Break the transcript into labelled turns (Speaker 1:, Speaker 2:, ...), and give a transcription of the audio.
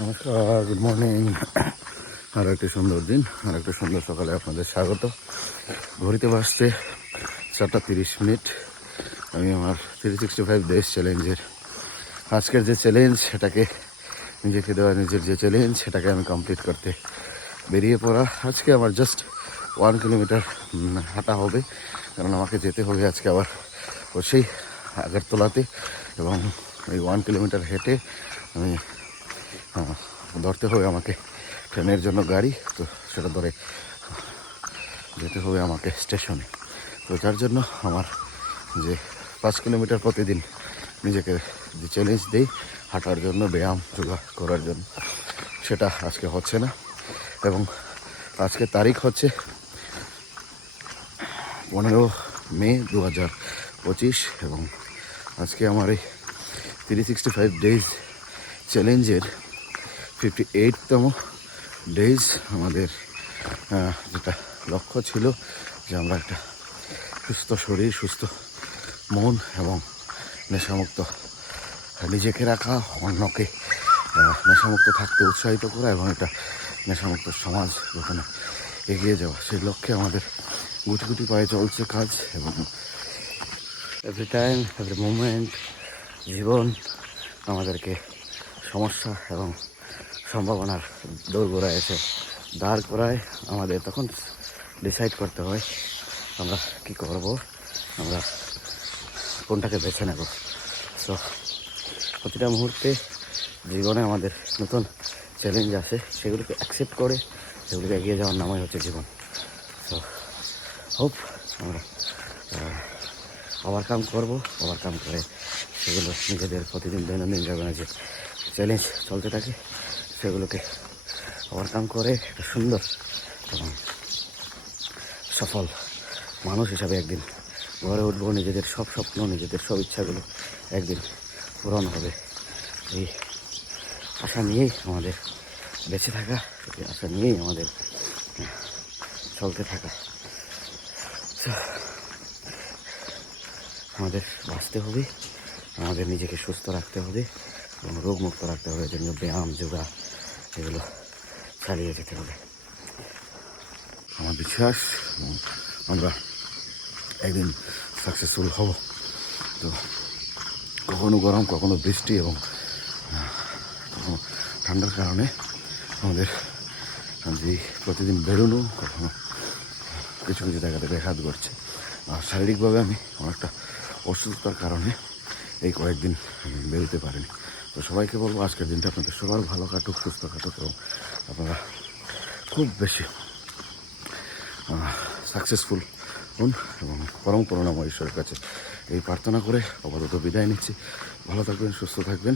Speaker 1: নমস্কার good morning আর একটি সুন্দর দিন আর একটা সুন্দর সকালে আপনাদের স্বাগত। ঘড়িতে বাসছে চারটা তিরিশ মিনিট। আমি আমার থ্রি সিক্সটি ফাইভ ডেজ চ্যালেঞ্জের। আজকের যে চ্যালেঞ্জ, সেটাকে নিজেকে দেওয়া, নিজের যে চ্যালেঞ্জ, সেটাকে আমি কমপ্লিট করতে বেরিয়ে পড়া। আজকে আমার জাস্ট ওয়ান কিলোমিটার হাঁটা হবে। কারণ আমাকে যেতে হবে আজকে আবার সেই আগরতলাতে। এবং এই ওয়ান কিলোমিটার হেঁটে আমি ধরতে হবে আমাকে ট্রেনের জন্য গাড়ি, তো সেটা ধরে যেতে হবে আমাকে স্টেশনে। তো যার জন্য আমার যে পাঁচ কিলোমিটার প্রতিদিন নিজেকে যে চ্যালেঞ্জ দিই, হাঁটার জন্য, ব্যায়াম, যোগা করার জন্য, সেটা আজকে হচ্ছে না। এবং আজকে তারিখ হচ্ছে পনেরো মে দু হাজার পঁচিশ এবং আজকে আমার এই থ্রি সিক্সটি ফাইভ ডেজ চ্যালেঞ্জের ফিফটি এইটতম ডেজ আমাদের যেটা লক্ষ্য ছিল যে আমরা একটা সুস্থ শরীর, সুস্থ মন এবং নেশামুক্ত, নিজেকে রাখা, অন্যকে নেশামুক্ত থাকতে উৎসাহিত করা এবং একটা নেশামুক্ত সমাজ গঠনে এগিয়ে যাওয়া, সেই লক্ষ্যে আমাদের গুটি গুটি পায়ে চলছে কাজ এবং এভরি টাইম এভরি মুমেন্ট জীবন আমাদেরকে সমস্যা এবং সম্ভাবনার দৌড় দৌড়গোড়ায় এসে দাঁড় করায় আমাদের তখন ডিসাইড করতে হয়, আমরা কি করব, আমরা কোনটাকে বেছে নেব। সো প্রতিটা মুহূর্তে জীবনে আমাদের নতুন চ্যালেঞ্জ আসে, সেগুলোকে অ্যাকসেপ্ট করে, সেগুলোকে এগিয়ে যাওয়ার নামই হচ্ছে জীবন। সো হোপ আমরা ওভারকাম করব ওভারকাম করে সেগুলো নিজেদের প্রতিদিন দৈনন্দিন জীবনে যে চ্যালেঞ্জ চলতে থাকে, সেগুলোকে ওভারকাম করে একটা সুন্দর এবং সফল মানুষ হিসাবে একদিন গড়ে উঠবো, নিজেদের সব স্বপ্ন, নিজেদের সব ইচ্ছাগুলো একদিন পূরণ হবে। এই আশা নিয়েই আমাদের বেঁচে থাকা, এই আশা নিয়েই আমাদের চলতে থাকা। আমাদের বাঁচতে হবে, আমাদের নিজেকে সুস্থ রাখতে হবে এবং রোগমুক্ত রাখতে হবে জন্য ব্যায়াম, যোগা এগুলো চালিয়ে যেতে হবে। আমার বিশ্বাস আমরা একদিন সাকসেসফুল হব। তো কখনো গরম, কখনো বৃষ্টি এবং কখনো ঠান্ডার কারণে আমাদের যে প্রতিদিন বেরোনো, কখনো কিছু কিছু জায়গাতে ব্যাঘাত ঘটছে। আর শারীরিকভাবে আমি অনেকটা অসুস্থতার কারণে এই কয়েকদিন আমি বেরোতে পারিনি। তো সবাইকে বলব আজকের দিনটা আপনাদের সবার ভালো কাটুক, সুস্থ কাটুক এবং আপনারা খুব বেশি সাকসেসফুল হন এবং পরম করুণাময় ঈশ্বরের কাছে এই প্রার্থনা করে আপাতত বিদায় নিচ্ছি। ভালো থাকবেন, সুস্থ থাকবেন।